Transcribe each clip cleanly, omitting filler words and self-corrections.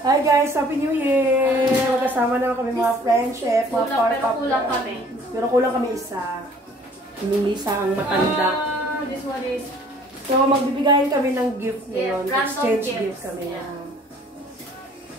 Hi guys, Happy New Year! Magkasama naman kami mga friendship, mga Pero kulang kami. Pero kulang kami isa. Hinilisa ang matanda. This one is... So, magbibigayan kami ng gift ngayon. Exchange gift kami.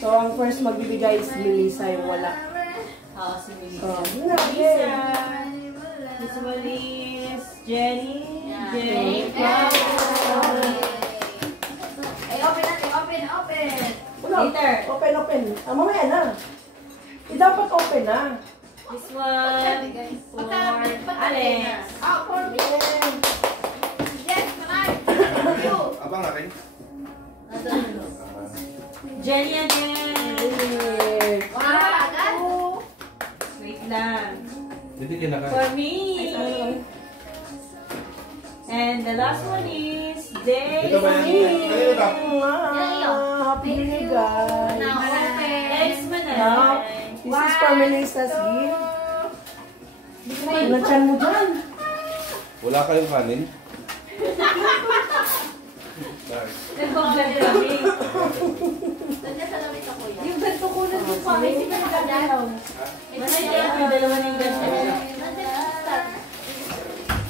So, ang first magbibigay is Melissa, yung wala. Si Melissa. So, yun na, yeah. This one is Jenny. Jenny. Open natin, open. Later. Open. Mamaya na. Dapat open na. This one for Alex. For me. Yes, maraming. Thank you. Abang akin. Jenny again. Wait lang. Hindi kinaka. For me. And the last one is Day. Ito ba yan? Kanino ito? Happy New Year, guys. Thanks, Manay. Now, this is for Melissa's gift. Ilan mo dyan? Wala kayong kanin? Nag-vlog kami. Nandiyan sa lamit ako yan. Yung ganito ko na doon pa. May sila nagagalaw. Manay, yung dalawa na yung ganito.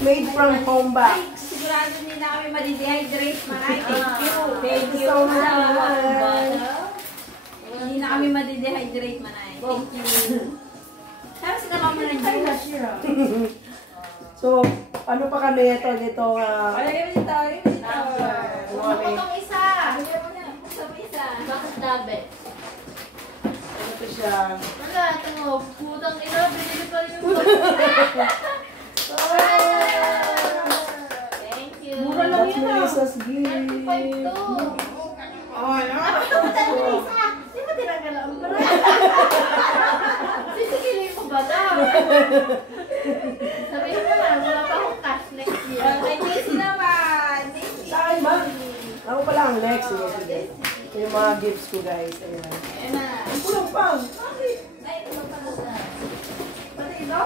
Made from home bags. Sigurado nila kami madi-dehydrate, Maray. Thank you. Thank you so much. Hindi na kami madi-dehydrate, Maray. Thank you. Pero sila mama na dyan. So, ano pa kami ito? Dito, Alagay mo dito. Putong isa. Putong isa. Bakit dabe? ito siya. Wala, ito. Putang ina. Binili pa rin yung Thank you. Mura lang That's yun, Melissa's gift. 5 to. Di ba tinanggal ang pala? Sisigilin mo ba daw? Sabihin mo naman, wala pa akong cash next year. Ay, Nancy naman. Sa akin ba? Ako pala ang next. Sige. Yung mga gifts ko, guys. Ayan. Ayan na. Ang kulang pa. Ay, ito ba pala na? Pati ito?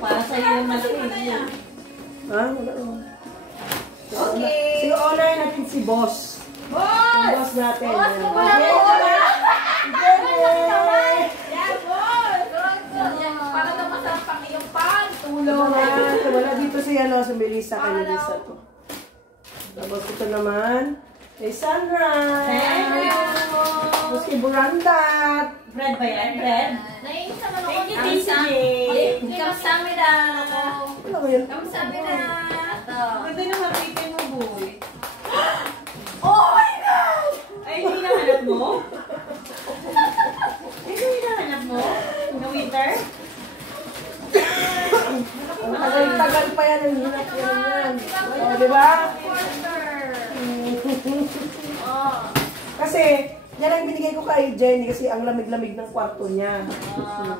Para sa'yo yung malaki. Ha? Wala. Okay. Sige, honor natin si Boss. Boss! Yung boss natin. Boss, Ayan. kung wala mo wala. Yay! Yan, boss! Para daw masarap ang iyong pan. Tulong na. Wala dito si Melissa. Kay Melissa to. Tapos ito naman. Kay Sandra. Thank you. Tapos kay Buranda. Bread ba yan? Bread? Naiinsa man ako. Thank you, TCJ. Kamsamida. Wala ko yun. Kamsamida. Ito. Ganda ng hapitin mo, boy. Oh my God! Ay, hindi nahanap mo? Hindi nahanap mo? Na winter? Ang tagal-tagal pa yan. Ang hirap yan. O, di ba? Kasi, yan ang binigay ko kay Jenny kasi ang lamig-lamig ng kwarto niya.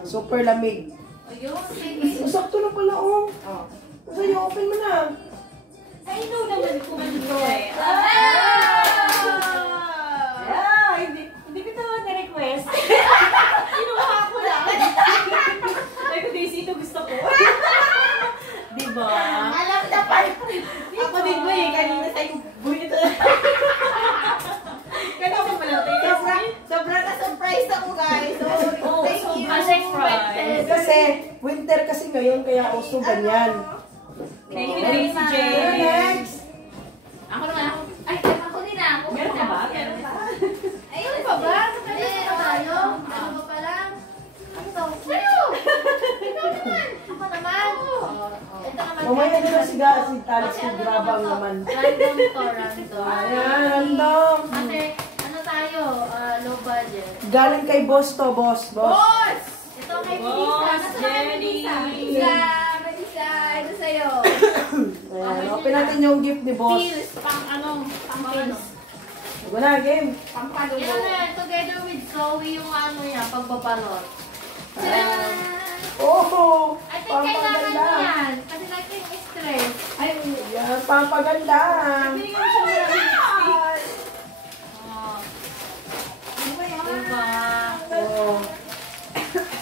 Super lamig. Ayun, sige. Sakto na pala, oh. Kasi yung open mo na. Ay, no naman ko ito eh. Hindi ko ito na-request. Kinuha ko lang. Ay, ko Daisy, ito gusto ko. Diba? Alam na pa. Ako din ba eh, kanina sa'yo, buhay ito. Kanina mo lang tayo. Sobrang na-surprise ako, guys. So, thank you. Surprise. Kasi, winter kasi ngayon, kaya uso ganyan. Thank you, Daisy J. Next! Ako naman. Ay, ako din ako. Meron na ba? Meron pa. Ayun pa ba? Nakalimutan pa tayo. Ano ba pala? Ano daw? Sa'yo! Ikaw naman. Ako naman. Ito naman. Mamaya na si Alex yung grabang naman. Random to, random. Ayan, random. Ate, ano tayo? Low budget. Galing kay boss to, boss. Boss! Ito kay Melissa. Boss Nasa kay Melissa? Jenny. Melissa, ito sa'yo. Ayan, open natin yung gift ni boss. Pills, pang ano? Huwag na, game. Pampalubo. Yan na, together with Zoe yung ano niya, pagbabalot. Oh, I think kailangan mo pampaganda. yan. Kasi lagi yung stress. Ay, yan, pampaganda. Binigyan mo siya ng lipstick. Oh. Ano ba yun? Diba? Oh.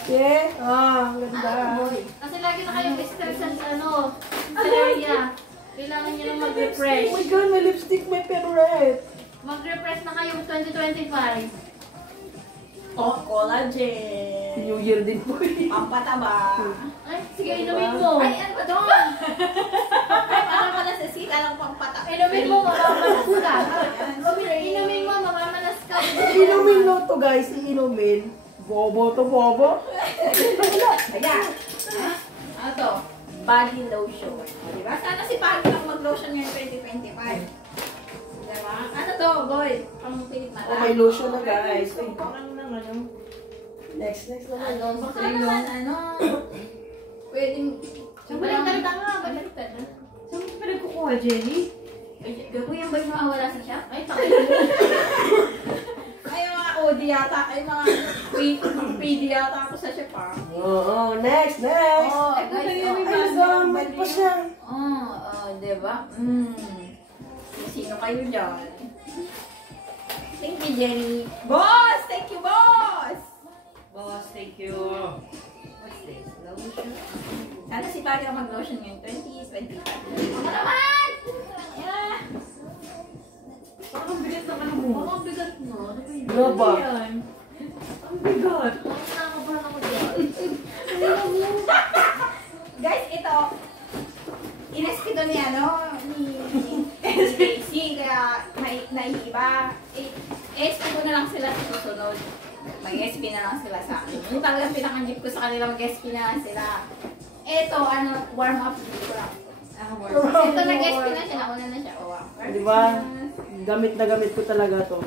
Yeah, ang ganda. Kasi lagi na kayong stress sa ano, sa area. Kailangan nyo na mag-refresh. Oh my God, may lipstick, may favorite. Mag-refresh na kayong 2025. Oh, collagen. New Year din po. Pampataba. Ay, sige, inumin mo. Ay, ano ba doon? Ay, parang pala sa sita lang pampataba. Inumin mo, mamamalas ka. Inumin mo, mamamalas ka. Inumin no to guys, inumin. Bobo to bobo. Ayan. Ano to? Body lotion. O, diba? Sana si Pagi lang mag-lotion ngayon 2025. Diba? Ano to, boy? Pang-pilit mata. Oh, may lotion na guys. Ay, Parang naman ano. next naman. Baka naman, ano, pwedeng... Baliktad nga, baliktad. Saan mo pinagkukuha, Jenny? Gago yan ba yung mawawala sa shop? Ay, takot. Ay, mga OD yata. Ay, mga PD yata ako sa shop, ah. Oo, next. Oh, Ay, guys, ay, oh, Ay, ay, nagamit pa siya. diba? Sino kayo dyan? Thank you, Jenny. Boss! Thank you, boss! Boss, thank you. What's this? Lotion? Sana si Pari ang mag-lotion ngayon. 2025. Ako naman! Yeah! Parang bigat naman mo. Ang bigat mo. Ano ba? Ang bigat. Nakakabahan ako dyan. Guys, ito. Ineskin to ni Casey, kaya naiiba. SP ko na lang sila sa susunod. Mag-SP na lang sila sa akin. Yung talagang pinakangip ko sa kanila, mag-SP na lang sila. Ito, warm up ko lang. Ito, nag-SP na siya, nauna na siya. Oh, Di ba? Gamit na gamit ko talaga to.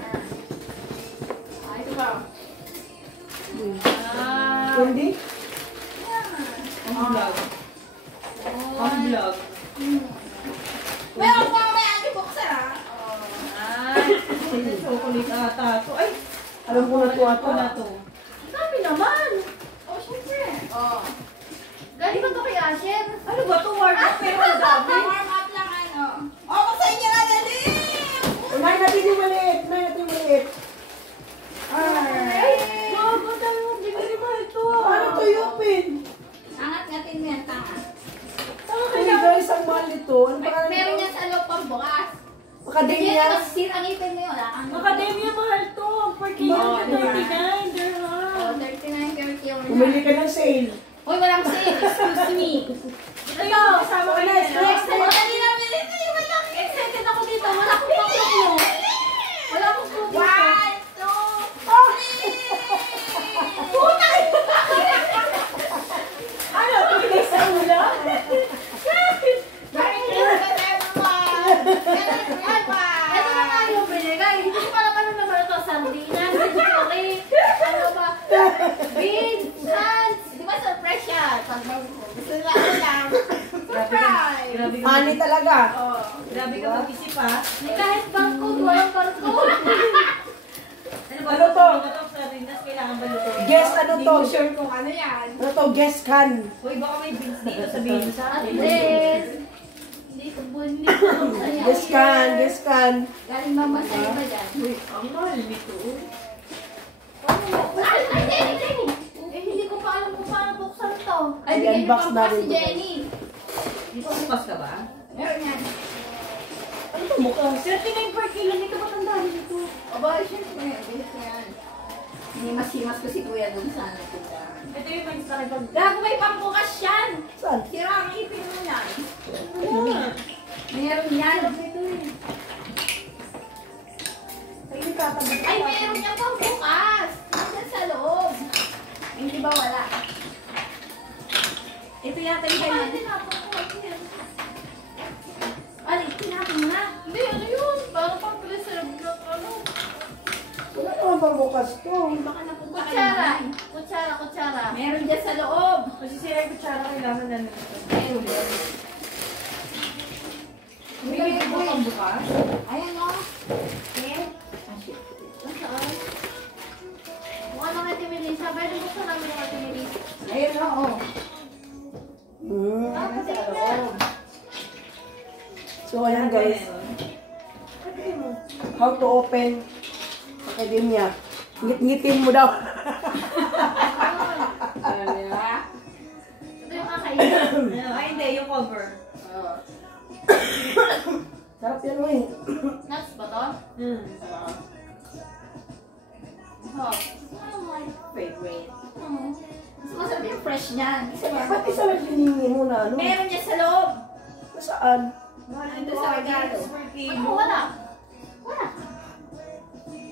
Ito ba? Hindi? Ang vlog. Ang vlog. May ako may anti-boxer, ha? Ay, chocolate ata to. Ay, Alam ko na to ako na ata. to. Ang dami naman. Oh, syempre. Oh. Galing ba ito kay Asher? Ano ba to? Warm up pero ang dami. Warm up lang, ano. Oh, sa inyo na, dali! Unahin natin yung maliit. Ay! Gago, dami mo. Di ba rin mahal ito ah. Paano to open? Angat-ngatin mo yan, tanga. Uy guys, ang mahal nito. Ano ba Meron yan sa loob pang bukas. Macadamia. Sirang ipin mo yun, wala kang... Macadamia mahal to. Per kilo Oo, na diba? 39 dirham. Oh, 39 per kilo na. Bumili ka ng sale. Uy, walang sale. Excuse me. Ito, kasama ka Next, na. next. Dali na, dali na, yung malaki. Excited ako dito. Wala akong paklok mo. Wala akong paklok dito. 1, 2, 3. Ano? Tumilis sa ulam? Very good, everyone. Ito na nga yung binigay. Hindi ko pala paano naman ito. Sardinas, curry, ano ba? Beans, sans. Di ba surprise siya? Pag gusto nila ulam. Surprise! Grabe ka. Honey talaga. Oh. Grabe ka mag-isip ha. Hindi kahit barcode, walang barcode. Ano to? Sardinas, kailangan ba luto? Guess ano Hindi to? ko sure kung ano yan. Ano to? Guess can. Uy, baka may beans dito, sabihin mo sa At akin. then, hindi ko sa'yo. Guess can. Galing mama sa iba dyan. Uy, ang mahal nito. Eh, hindi ko pa alam kung paano buksan to. Ay, bigyan niyo I-unbox pa natin si to. Jenny. Di ba bukas ka ba? Meron yan. Ano to mukha? 39 per kilo, hindi ka matandaan nito. Aba, syempre, bilis na yan. Hinimas-himas ko si kuya dun sa ano tindahan. Ito yung may sa pag... Gago, may pambukas yan! Saan? Sira ang ipin mo yan. Ano? Meron yan. Ay, Ay, meron yan pambukas! Nasaan sa loob? Hindi ba wala? Ito yata yung Ay, ganyan. tinapon ko. Ay, tinapin mo na. Hindi, ano yun? Parang pang-preserve ng ano. wala naman bang bukas to? Baka napunta ka Kutsara. naman. Kutsara. Meron dyan sa loob. Kasi sila yung kutsara kailangan na nito. Meron dyan. May bibig mo kang bukas? Ayan o. Okay. Ah, shit. Nasaan? Mukha ng Ate Melissa. Pwede buksan namin ng Ate Melissa. Ayun o. Oh. Ah, Meron pati sa na. loob. So ayan guys, how to open Macadamia. Ngit-ngitin mo daw. Di ba? Ito yung kakainin. Ano? Ay, hindi. Yung cover. Oo. Sarap yan mo eh. Nuts ba to? Hmm. Oh my yung fresh niyan. Kasi Ba't isa lang hiningi mo na ano? meron niya sa loob. Saan? Ando sa regalo. Ano, wala. Wala.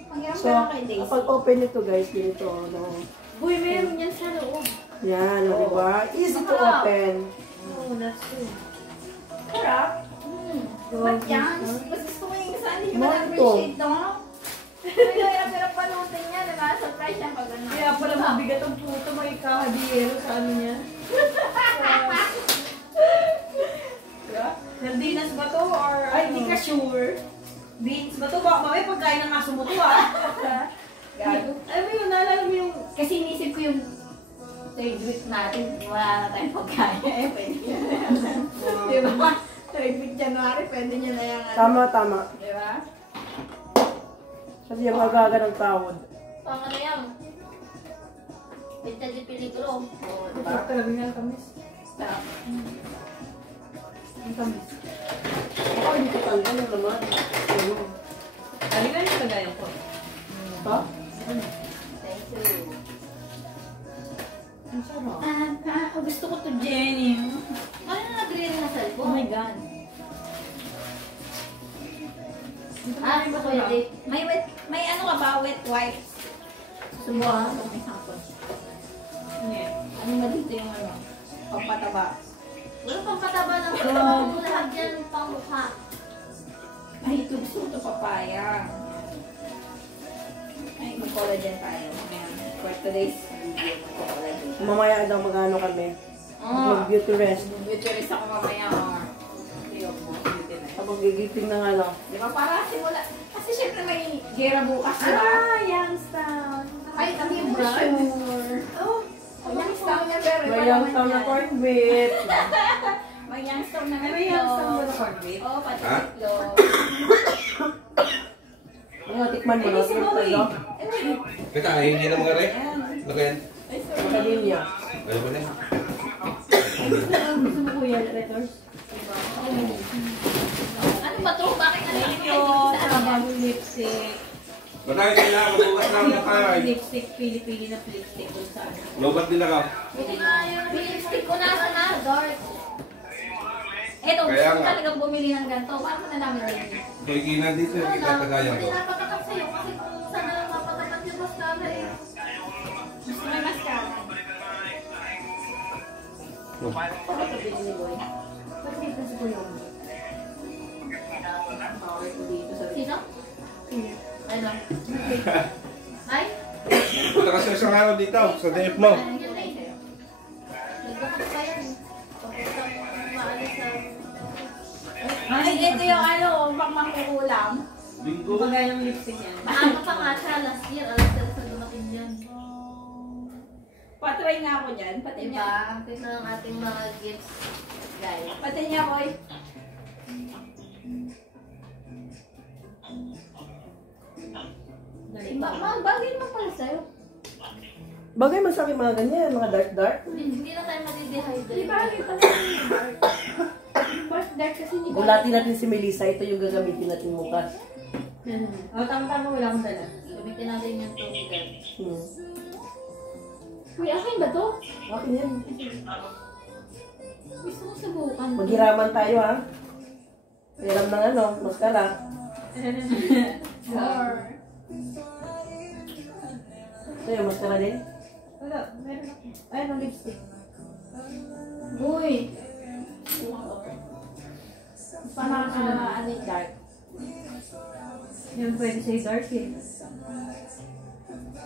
Pangyaram So, ka lang kay Daisy. kapag open nito guys, ganito, ano. Uy, meron yan sa loob. Yan, di ba? Easy to open. Oh, that's true. Sarap. Ba't yan? Mas gusto ko yung saan, hindi mo Mahal na-appreciate, no? May hirap-hirap palutin niya, diba? Surprise siya pag ano. Kaya pala mabigat ang puto, may kahadiyero sa ano niya. Sardinas ba to or Ay, hindi ka sure. beans ba to? Mamaya pagkain ng aso mo to Gago. Alam mo yun, naalala mo yung Kasi inisip ko yung third week natin, wala na tayong pagkain. Eh, pwede niya na yan. Diba? Third week January, pwede niya na yan. Tama, tama. Diba? Kasi yung agaga ng tawad. Pang ano yan? Pinta di peligro. Oo, diba? sarap talaga ng kamis. Sarap. Ang kamis. Ako hindi ko tanggal yung naman. Ano? Halika yung kagayan ko. Ha? Thank you. Ang sarap. Gusto ko to, Jenny. Ano na nag-ring na Oh cellphone? my God. Gusto ko yung date. May ano ka ba? Wet wipes. Subuhan ko. May sampon. Yeah. Ano na dito yung ano? Pampataba. Wala pang pataba ng pagkakas. Lahat yan pang mukha. Ay, ito gusto ko to papaya. Ay, mag-collagen tayo. Ayan. For today's video, mag-collagen tayo. Mamaya daw mag-ano kami. Mag-beauty rest. Beauty rest ako mamaya. Beauty rest. Kapag gigiting ng ano. Di ba? Para simula. Kasi syempre may gera bukas, di ba? Youngstown. Ay, kami yung sure. Oh, May youngstown na pero May youngstown na corned beef. May youngstown na may youngstown ba na corned beef? Oo, pati Ha? itlog. Ano, tikman mo na. Si Bowie. Teka, hindi na mga rin. Ano yan? Ay, sorry. Makalinya. Ano ba na? Gusto mo kuya, letters? Ano ba to? Bakit ano Thank yung you sa bagong lipstick. Matay din na, mabukas na ako tayo. Lipstick, pili-pili na lipstick kung saan. Lobat din ako. Hindi nga yung lipstick ko nasa na. Dark. Eto, gusto Kaya ko nga. talagang bumili ng ganito. Paano mo na namin din? Kaya ginan dito, Ano kita tagayan Hindi ko. napatapat sa'yo kasi kung saan na lang mapatapat yung mascara eh. Gusto may mascara. Bakit ito binili ni Boy? Perfect na si Kuya. Power ko dito sa Sino? Ano? Ay? Punta kasi isang araw dito, sa DF mo. Ano yun eh? Nagbukas pa yan. Papunta maalis sa... Ay, ito yung ano, pang mangkukulam. Linggo. Bagay ng lipstick niya. Maama pa nga siya last year. Alas sa dumating yan. Patry nga ako dyan. Pati Diba? niya. Tignan ang ating mga gifts. Guys. Pati niya, Boy. Bagay mo pala sa'yo. Bagay man sa akin mga ganyan, mga dark-dark. Hindi na tayo madidehydrate. Di bagay pala sa'yo. But dark kasi hindi Gulatin natin si Melissa, ito yung gagamitin natin bukas. Oh, tama-tama, wala akong dala. Gamitin natin yung tubig. Uy, akin ba to? Akin yan. Gusto ko subukan. Maghiraman tayo ha. Hiram ng ano, maskara. Or... Ito yung maskara din. Wala, meron ako. Ayun ang lipstick. Uy! Parang ano yung dark. Yung pwede sa'yo dark eh.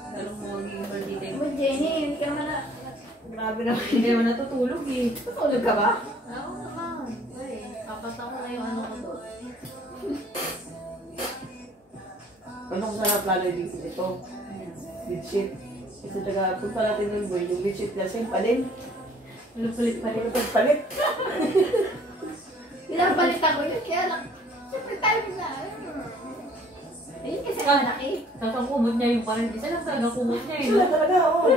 Talong mo magiging maldita Uy, Jenny, hindi ka naman na... Grabe naman, hindi naman natutulog eh. Tutulog ka ba? Oo naman. Uy, papasa ko na yung ano ko doon. Ano kung saan plano din ito? Bedsheet. Kasi tagapun pa natin yung boy, yung bedsheet na same pa din. Lupulit pa rin. Palit. Pinapalit ako yun, kaya lang... Siyempre tayo na. Ayun kasi malaki. Tapos kumot niya yung parang isa lang talaga kumot niya eh. Sila talaga, oo.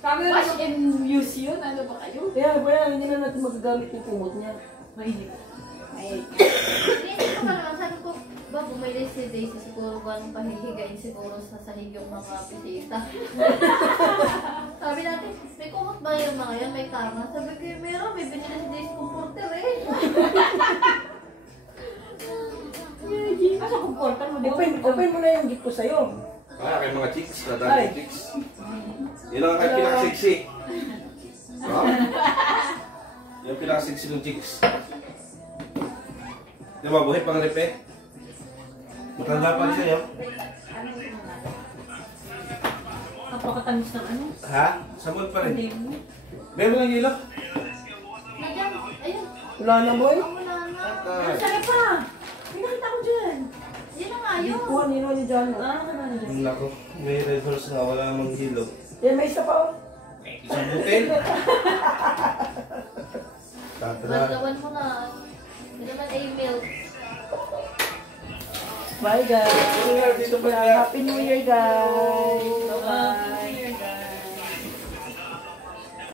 Kami na Wash and use yun. Ano ba kayo? Kaya hindi na natin magagamit yung kumot niya. mainit. Ay, Hindi ko pa naman. Sabi ko, Ba, bumili si Daisy siguro ganun pahihigain siguro sa sahig yung mga bisita. Sabi natin, may kumot ba yung mga yan? May kama? Sabi ko, meron, may binili si Daisy comforter eh. Asa comforter mo din? Open mo na yung gift ko sa'yo. Kay mga chicks, dadaan chicks. Yun ang kay pinaka-sexy. Yung pinaka-sexy ng chicks. Di ba, buhay pang repe? Matanda pa rin sa'yo. Napakatamis ng ano? Ha? Samod pa rin. Bebe lang hilo. Nandiyan, ayun. Wala na, boy. Wala na. Sarap pa! Pinakita ko dyan. Yun na nga yun. Kuha nino ni John. Ano dyan? Nako, may reverse nga, wala namang hilo. Yan, may isa pa, oh. Isang butil. Tatra. Magawan mo na. Hindi naman email. Bye, guys. Dito pa Happy New Year, guys.